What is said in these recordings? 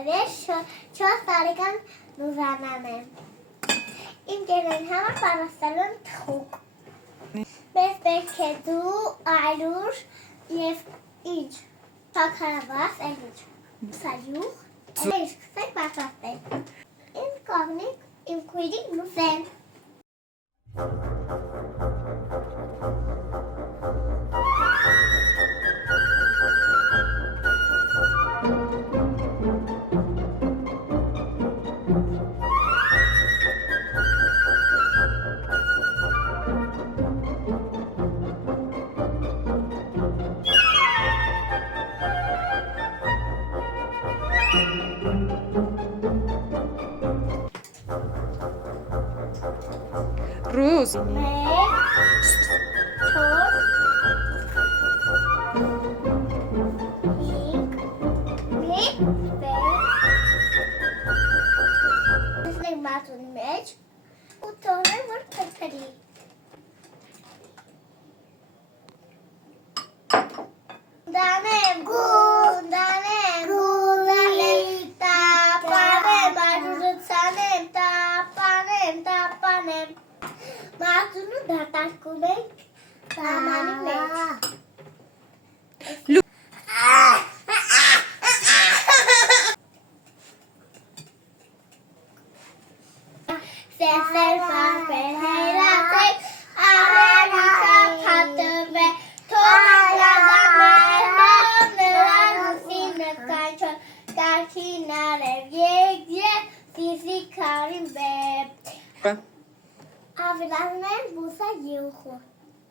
Երես 4 տարեկան Նուզանան եմ։ Իմ գերեն համար պարաստալուն թխուկ։ Մեզ պետք է դու այլուր և ինչ շաքարավազ, էլ ինչ սալյուղ, էլ ինչ կսեք պատրաստել։ Իմ կողմիկ, իմ քույրիկ Նուզեն։ Ռուս։ 1, 4, 5, 6 մատունի մեջ ու թողնեմ, որ փրփրի։ Դանեմ, գունդանեմ, տապանեմ, աջուջուցանեմ, տապանեմ, մատունու դատարկում ենք դամանի մեջ։ Սեսեր պարպեր հերացեք, արենիցավ հատվե, թողագադամեր հով նրան ուսի նկանչոն, կարգին արև եգ, ֆիզիկարին վեպ։ Ավելացնեմ բուսա յուխու,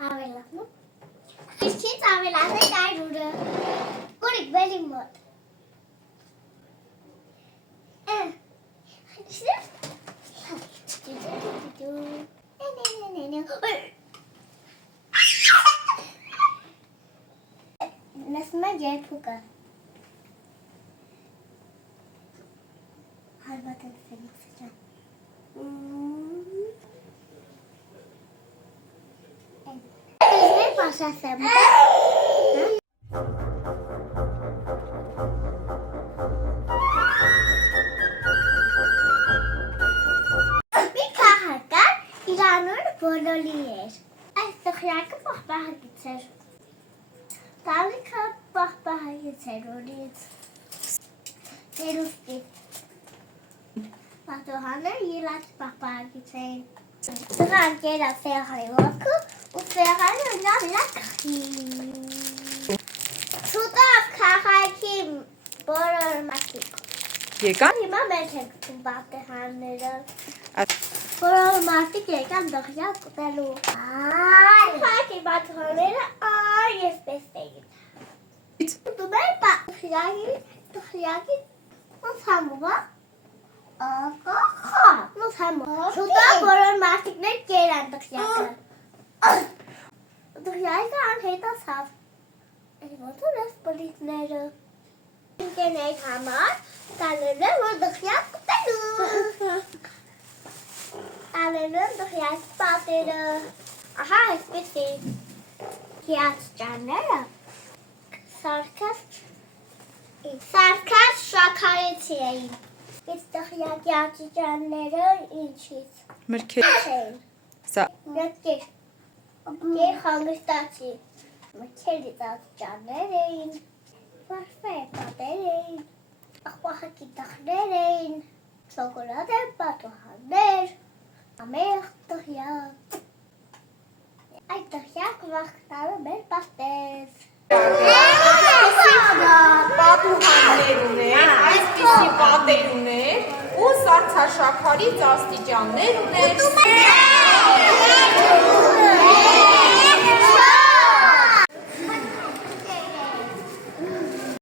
ավելացնում։ Իսկից ավելացնենք այրուրը, կուրիք բելի մոտ։ Լսում է երբուկը։ Հարբատել Ֆելիքսը ջան։ Ես պաշասեմ։ Մի քաղաքան Իրանուր բոլոլի էր։ Այս տխրակը պահպահագից էր։ Տալիքը պահպահագից էր որից։ Երուստի։ Պատոհաներ ելած պահպահագից էին։ Տղան կերա սեղայի ոտքը ու սեղանը լավ լակխի։ Շուտավ քաղաքի բոլոր մարդիկ։ Եկան։ Հիմա մենք ենք գտնում պատեհանները։ Բոլոր մարդիկ եկան դղյակ ուտելու։ Քաղաքի պատեհանները այսպես էին։ Դու մեր տղյակի ոնց համով է։ Ոնց համով։ Շուտավ բոլոր մարդիկներ կերան տղյակը։ Տղյակը անհետացավ։ Ոնց ունես պլիտները։ Ինքերների համար տալելու եմ, որ տղյակ ուտելու։ Տալելու եմ տղյակ պատերը։ Ահա այսպեսի կիած ճանները սարքած շաքարեցի էին։ Իսկ տղյակի աճիճանները ինչից։ Մրգեր։ Սա։ Մրգեր։ Գեր խանգստացի։ Մրգերից աճիճաններ էին։ Վարվեր պատեր էին։ Աղբահակի տղներ էին։ Շոկոլադ են պատոհաններ։ Ամեղ տղյակ։ Այդ տղյակ վախտալը մեր պաստեց։ Պատուհաններ ուներ, այսպիսի պատեր ուներ ու սառցաշաքարից աստիճաններ ուներ։